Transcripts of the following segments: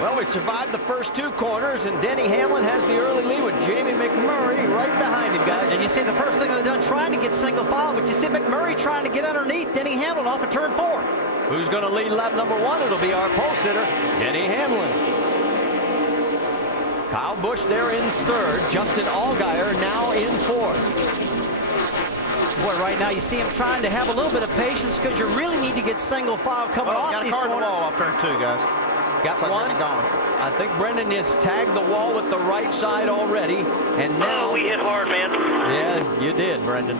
Well, we survived the first two corners, and Denny Hamlin has the early lead with Jamie McMurray right behind him, guys. And you see the first thing they've done trying to get single file, but you see McMurray trying to get underneath Denny Hamlin off of turn 4. Who's going to lead lap number 1? It'll be our pole sitter, Denny Hamlin. Kyle Busch there in 3rd. Justin Allgaier now in 4th. Boy, right now you see him trying to have a little bit of patience because you really need to get single file coming off these corners. Got a car in the wall off turn 2, guys. Got one. I think Brendan has tagged the wall with the right side already, and now we hit hard, man. Yeah, you did, Brendan.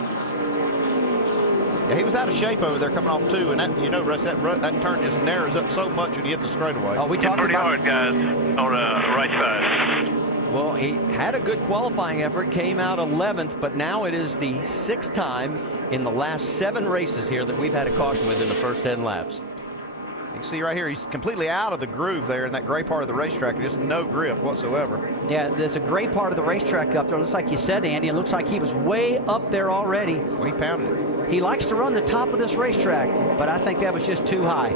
Yeah, he was out of shape over there coming off 2, and that, you know, Russ, that turn just narrows up so much when you hit the straightaway. Oh, we talked pretty about hard, guys, on the right side. Well, he had a good qualifying effort, came out 11th, but now it is the 6th time in the last 7 races here that we've had a caution within the first 10 laps. You can see right here, he's completely out of the groove there in that gray part of the racetrack. Just no grip whatsoever. Yeah, there's a great part of the racetrack up there. Looks like you said, Andy, it looks like he was way up there already. Well, he pounded it. He likes to run the top of this racetrack, but I think that was just too high.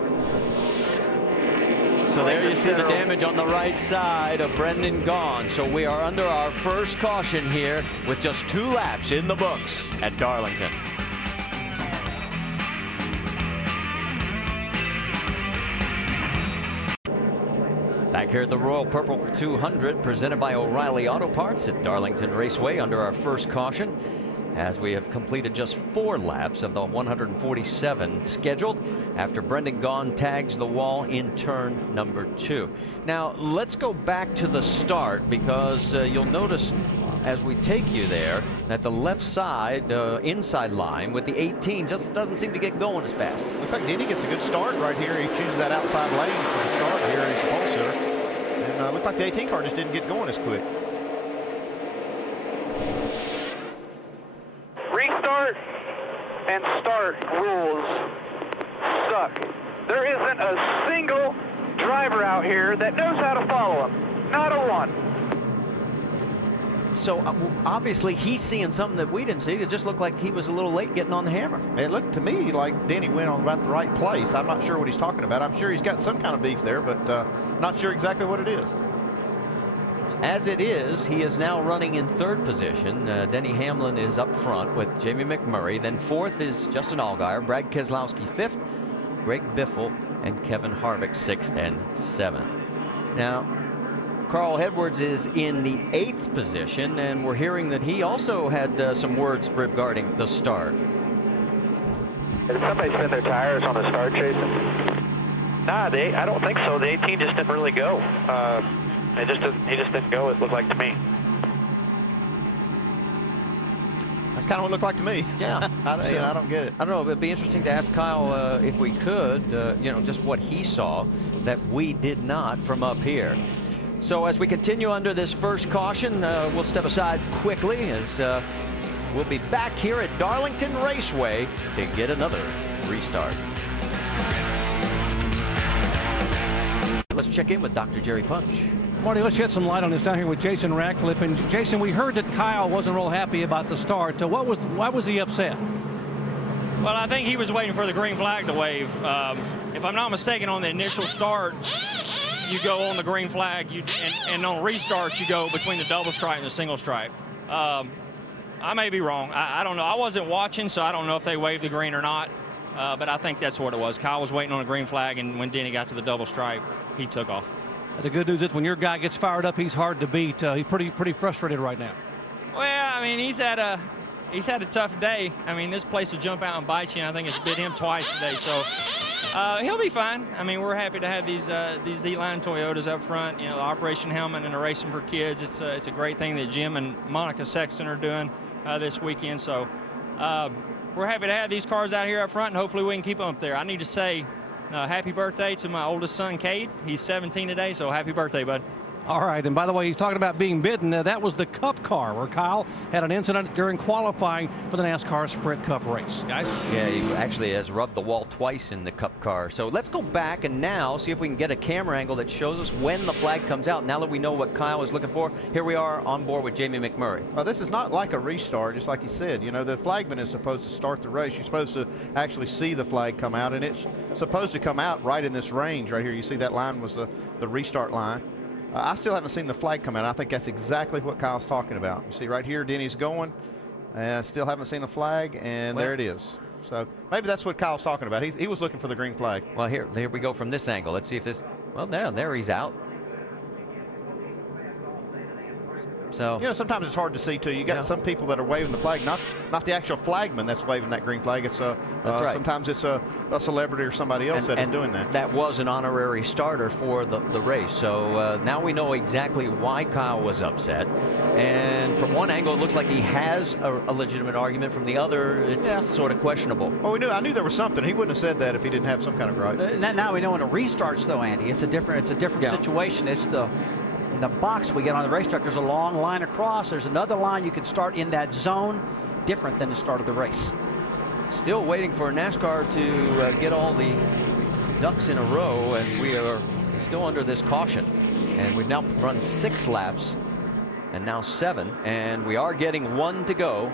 So there you see the damage on the right side of Brendan Gaughan. So we are under our first caution here with just 2 laps in the books at Darlington. Back here at the Royal Purple 200 presented by O'Reilly Auto Parts at Darlington Raceway under our first caution, as we have completed just 4 laps of the 147 scheduled after Brendan Gaughan tags the wall in turn number 2. Now let's go back to the start, because you'll notice as we take you there that the left side inside line with the 18 just doesn't seem to get going as fast. Looks like Denny gets a good start right here. He chooses that outside lane for the start here as a pole sitter. And looks like the 18 car just didn't get going as quick. Restart and start rules suck. There isn't a single driver out here that knows how to follow them. Not a one. So obviously he's seeing something that we didn't see. It just looked like he was a little late getting on the hammer. It looked to me like Denny went on about the right place. I'm not sure what he's talking about. I'm sure he's got some kind of beef there, but not sure exactly what it is. As it is, he is now running in 3rd position. Denny Hamlin is up front with Jamie McMurray. Then 4th is Justin Allgaier, Brad Keselowski 5th, Greg Biffle, and Kevin Harvick 6th and 7th. Now, Carl Edwards is in the 8th position, and we're hearing that he also had some words regarding the start. Did somebody spin their tires on the start, Jason? Nah, I don't think so. The 18 just didn't really go. He just didn't go, it looked like to me. That's kind of what it looked like to me. Yeah. I don't get it. I don't know. It'd be interesting to ask Kyle if we could, you know, just what he saw that we did not from up here. So as we continue under this first caution, we'll step aside quickly as we'll be back here at Darlington Raceway to get another restart. Let's check in with Dr. Jerry Punch. Marty, let's shed some light on this down here with Jason Ratcliffe. And Jason, we heard that Kyle wasn't real happy about the start. Why was he upset? Well, I think he was waiting for the green flag to wave. If I'm not mistaken, on the initial start, you go on the green flag, and on restarts, you go between the double stripe and the single stripe. I may be wrong. I don't know. I wasn't watching, so I don't know if they waved the green or not. But I think that's what it was. Kyle was waiting on a green flag, and when Denny got to the double stripe, he took off. The good news is when your guy gets fired up, he's hard to beat. He's pretty frustrated right now. Well, I mean, he's had a tough day. I mean, this place will jump out and bite you, and I think it's bit him twice today. So he'll be fine. I mean, we're happy to have these Z-Line Toyotas up front. You know, the Operation Helmet and the Racing for Kids. It's a great thing that Jim and Monica Sexton are doing this weekend. So we're happy to have these cars out here up front, and hopefully we can keep them up there. I need to say happy birthday to my oldest son, Cade. He's 17 today, so happy birthday, bud. All right, and by the way, he's talking about being bitten. That was the Cup car where Kyle had an incident during qualifying for the NASCAR Sprint Cup race. Guys? Yeah, he actually has rubbed the wall twice in the Cup car. So let's go back and now see if we can get a camera angle that shows us when the flag comes out. Now that we know what Kyle is looking for, here we are on board with Jamie McMurray. Well, this is not like a restart, just like you said. You know, the flagman is supposed to start the race. You're supposed to actually see the flag come out, and it's supposed to come out right in this range right here. You see that line was the restart line. I still haven't seen the flag come out. I think that's exactly what Kyle's talking about. You see right here, Denny's going, and I still haven't seen the flag, and there it is. So maybe that's what Kyle's talking about. He was looking for the green flag. Well, here we go from this angle. Let's see if this, well, there he's out. So, you know, sometimes it's hard to see too. You got some people that are waving the flag, not the actual flagman that's waving that green flag. It's right. Sometimes it's a celebrity or somebody else that is doing that. That was an honorary starter for the race. So now we know exactly why Kyle was upset. And from one angle, it looks like he has a legitimate argument. From the other, it's sort of questionable. Well, I knew there was something. He wouldn't have said that if he didn't have some kind of gripe. Now we know when it restarts, though, Andy, it's a different situation. It's in the box we get on the racetrack, there's a long line across. There's another line you can start in that zone, different than the start of the race. Still waiting for NASCAR to get all the ducks in a row, and we are still under this caution. And we've now run 6 laps, and now 7, and we are getting 1 to go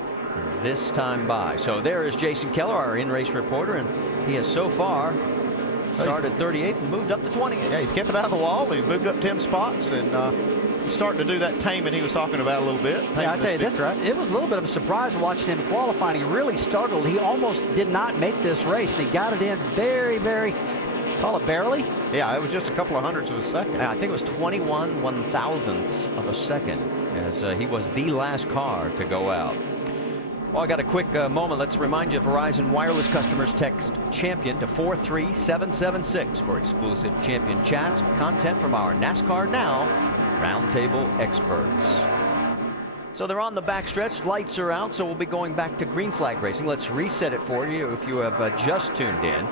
this time by. So there is Jason Keller, our in-race reporter, and he has so far started 38th and moved up to 20th. Yeah, he's kept it out of the wall. He's moved up 10 spots, and he's starting to do that taming he was talking about a little bit. Yeah, I tell you, it was a little bit of a surprise watching him qualifying. He really struggled. He almost did not make this race, and he got it in very, very, call it barely. Yeah, it was just a couple of hundredths of a second. I think it was 21 1,000ths of a second, as he was the last car to go out. Well, I got a quick moment. Let's remind you, Verizon Wireless customers text champion to 43776 for exclusive champion chats and content from our NASCAR Now Roundtable experts. So they're on the backstretch. Lights are out, so we'll be going back to green flag racing. Let's reset it for you if you have just tuned in.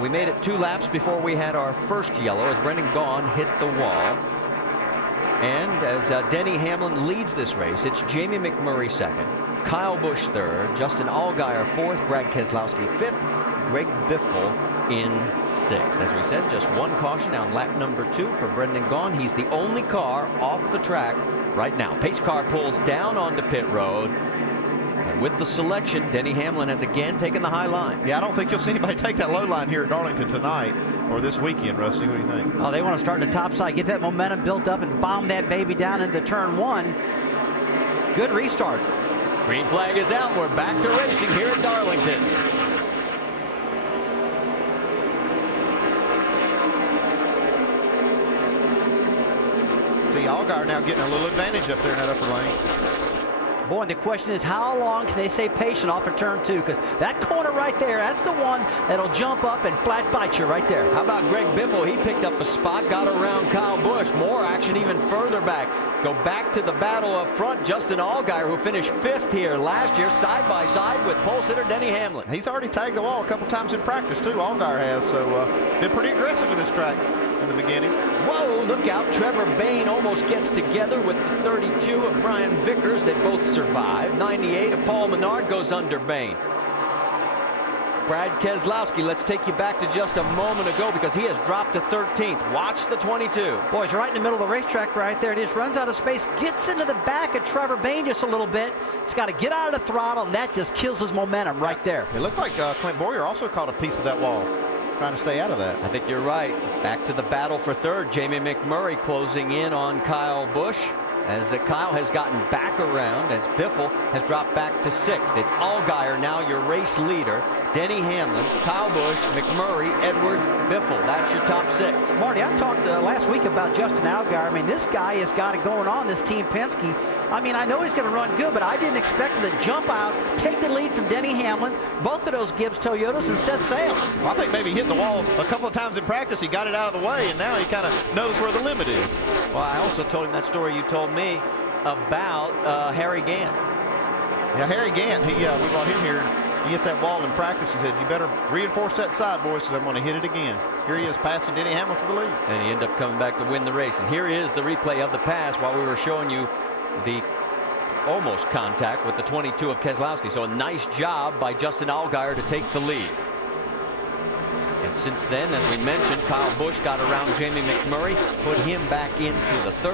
We made it 2 laps before we had our first yellow as Brendan Gaughan hit the wall. And as Denny Hamlin leads this race, it's Jamie McMurray second, Kyle Busch third, Justin Allgaier fourth, Brad Keselowski fifth, Greg Biffle in sixth. As we said, just 1 caution on lap number 2 for Brendan Gaughan. He's the only car off the track right now. Pace car pulls down onto pit road. And with the selection, Denny Hamlin has again taken the high line. Yeah, I don't think you'll see anybody take that low line here at Darlington tonight or this weekend, Rusty. What do you think? Oh, they want to start in the top side, get that momentum built up, and bomb that baby down into turn 1. Good restart. Green flag is out. We're back to racing here at Darlington. See, Allgaier now getting a little advantage up there in that upper lane. Boy, and the question is, how long can they stay patient off of turn 2? Because that corner right there, that's the one that'll jump up and flat bite you right there. How about Greg Biffle? He picked up a spot, got around Kyle Busch. More action even further back. Go back to the battle up front. Justin Allgaier, who finished 5th here last year, side by side with pole sitter Denny Hamlin. He's already tagged the wall a couple times in practice, too. Allgaier has, so been pretty aggressive with this track in the beginning. Whoa, look out. Trevor Bayne almost gets together with the 32 of Brian Vickers. They both survive. 98 of Paul Menard goes under Bayne. Brad Keselowski, let's take you back to just a moment ago because he has dropped to 13th. Watch the 22. Boys, right in the middle of the racetrack right there. It just runs out of space, gets into the back of Trevor Bayne just a little bit. It's got to get out of the throttle, and that just kills his momentum right there. It looked like Clint Boyer also caught a piece of that wall, trying to stay out of that. I think you're right. Back to the battle for third. Jamie McMurray closing in on Kyle Busch as Kyle has gotten back around, as Biffle has dropped back to 6th. It's Allgaier now your race leader. Denny Hamlin, Kyle Busch, McMurray, Edwards, Biffle. That's your top 6. Marty, I talked last week about Justin Allgaier. I mean, this guy has got it going on, this Team Penske. I mean, I know he's going to run good, but I didn't expect him to jump out, take the lead from Denny Hamlin, both of those Gibbs Toyotas, and set sail. Well, I think maybe he hit the wall a couple of times in practice. He got it out of the way, and now he kind of knows where the limit is. Well, I also told him that story you told me about Harry Gant. Yeah, Harry Gant, we brought him here. He hit that wall in practice. He said, you better reinforce that side, boys, because I'm going to hit it again. here he is passing Denny Hamlin for the lead. And he ended up coming back to win the race. And here is the replay of the pass while we were showing you the almost contact with the 22 of Keselowski. So a nice job by Justin Allgaier to take the lead. And since then, as we mentioned, Kyle Busch got around Jamie McMurray, put him back into the third.